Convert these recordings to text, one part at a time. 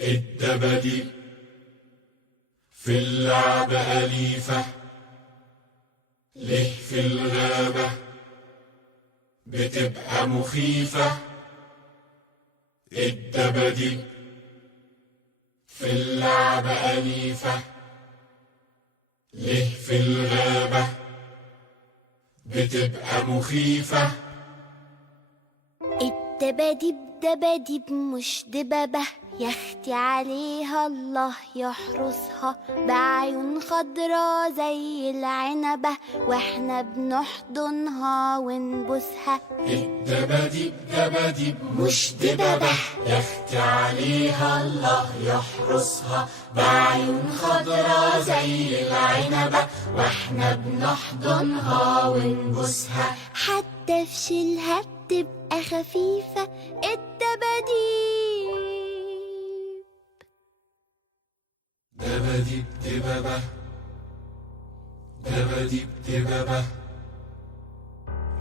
الدباديب في اللعب أليفة، ليه في الغابة بتبقى مخيفة. الدباديب في اللعب أليفة، ليه في الغابة بتبقى مخيفة. الدباديب دباديب مش دبابة، يختي عليها الله يحرسها، بعيون خضرا زي العنبة، واحنا بنحضنها ونبوسها. الدباديب دباديب مش دبابة، يختي عليها الله يحرسها، بعيون خضرا زي العنبة، واحنا بنحضنها ونبوسها. حتى في شيلها بتبقى خفيفة الدباديب. دباديب دبابة، دباديب دبابة.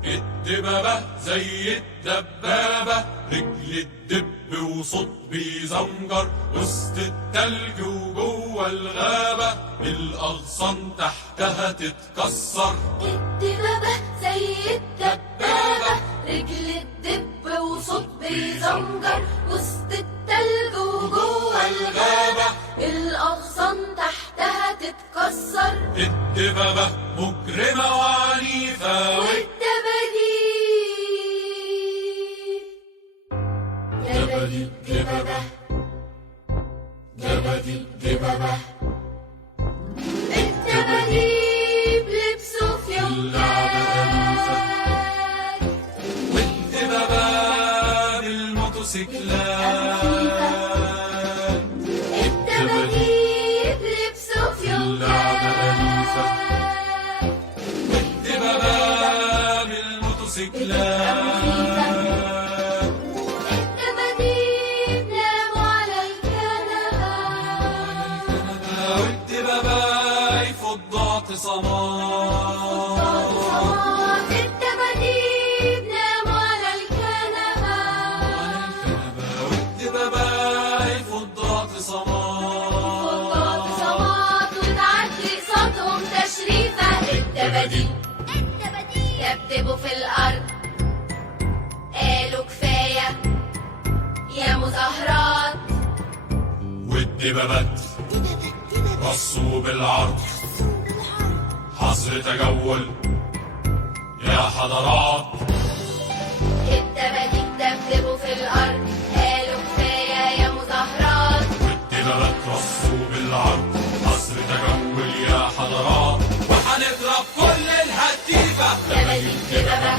الدبابة زي الدبابة، رجل الدب وصوت بيزمجر، وسط التلج وجوه الغابة، الأغصان تحتها تتكسر. الدبابة زي الدبابة، رجل الدب وصوت بيزمجر، وسط التلج وجوه الغابة، الأغصان تحتها تتكسر. الدبابة مجرمة وعنيفة، دباديب دباديب دبابة، دباديب دبابة. الدباديب لبسوا في اللعبة أليفة، والدبابة بالموتوسيكلات. الدباديب لبسوا في اللعبة أليفة، والدبابة بالموتوسيكلات. الدباديب ناموا على الكنبة، والدبابة يفضوا اعتصامات. الدباديب ناموا على الكنبة، والدبابة يفضوا اعتصامات. وتعدي صوتهم تشريفة. الدباديب دبدبوا في الأرض، قالوا كفاية يا مظاهرات. والدبابات رصوا بالعرض، حظر تجول يا حضرات. الدباديب دبدبوا في الأرض، قالوا كفاية يا مظاهرات. والدبابات رصوا بالعرض، حظر تجول يا حضرات. وهنضرب كل الهتيفة. دباديب دبابة،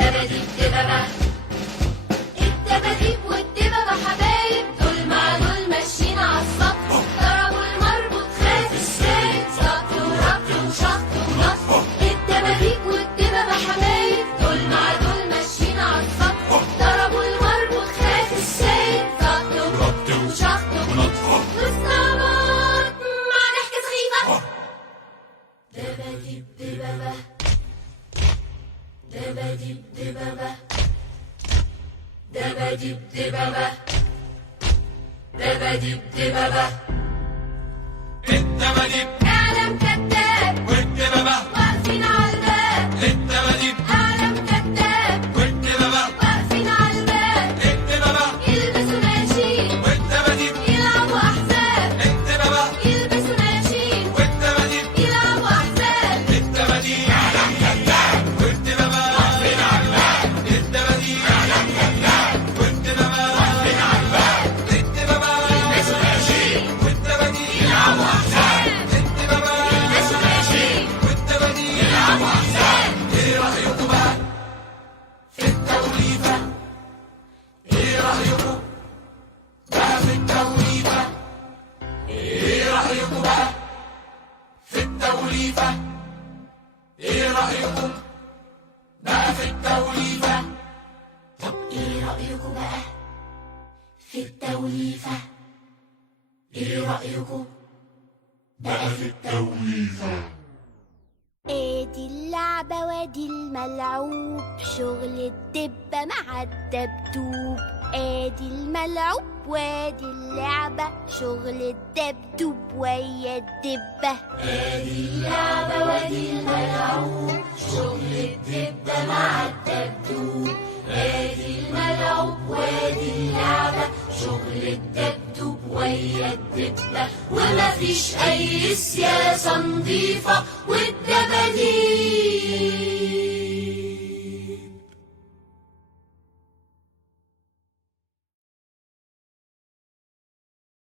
دباديب دبابة. الدباديب والدبابة حبايب، دول مع دول ماشيين عالسطح، ضربوا المربوط خاف السايق، سطر وربط وشط ونط. الدباديب والدبابة حبايب، دول مع دول ماشيين عالسطح، ضربوا المربوط خاف السايق، سطر وربط وشط ونط. واستعبط مع ضحكة سخيفة. دباديب دبابة، دباديب دبابة، دباديب دبابة، دباديب دبابة. الدباديب اعلم كذاب، والدبابة واقفين على الباب. الدباديب اعلم كذاب، والدبابة واقفين على الباب. الدبابة يلبسوا ناشين، والدباديب يلعبوا احزاب. الدبابة يلبسوا ناشين، والدباديب يلعبوا احزاب. الدباديب والدبابة واقفين على الباب. الدباديب والدبابة واقفين على الباب. الدبابة يلبسوا ناشين، والدباديب يلعبوا أحزاب. الدبابة يلبسوا ناشين، والدباديب يلعبوا أحزاب. إيه رأيكم بقى في التوليفة؟ إيه رأيكم بقى في التوليفة؟ إيه رأيكم بقى في التوليفة؟ ايه رأيكم بقى في التوليفة؟ طب ايه رأيكم بقى في التوليفة؟ ايه رأيكم بقى في التوليفة؟ ادي اللعبة وادي الملعوب، شغل الدبة مع الدبدوب. ادي الملعوب وادي اللعبة شغل الدبدوب ويا الدبة. ادي اللعبة وادي الملعوب شغل الدبة مع الدبدوب. ادي الملعوب وادي اللعبة شغل الدبدوب ويا الدبة. ومفيش أي سياسة نضيفة والدباديب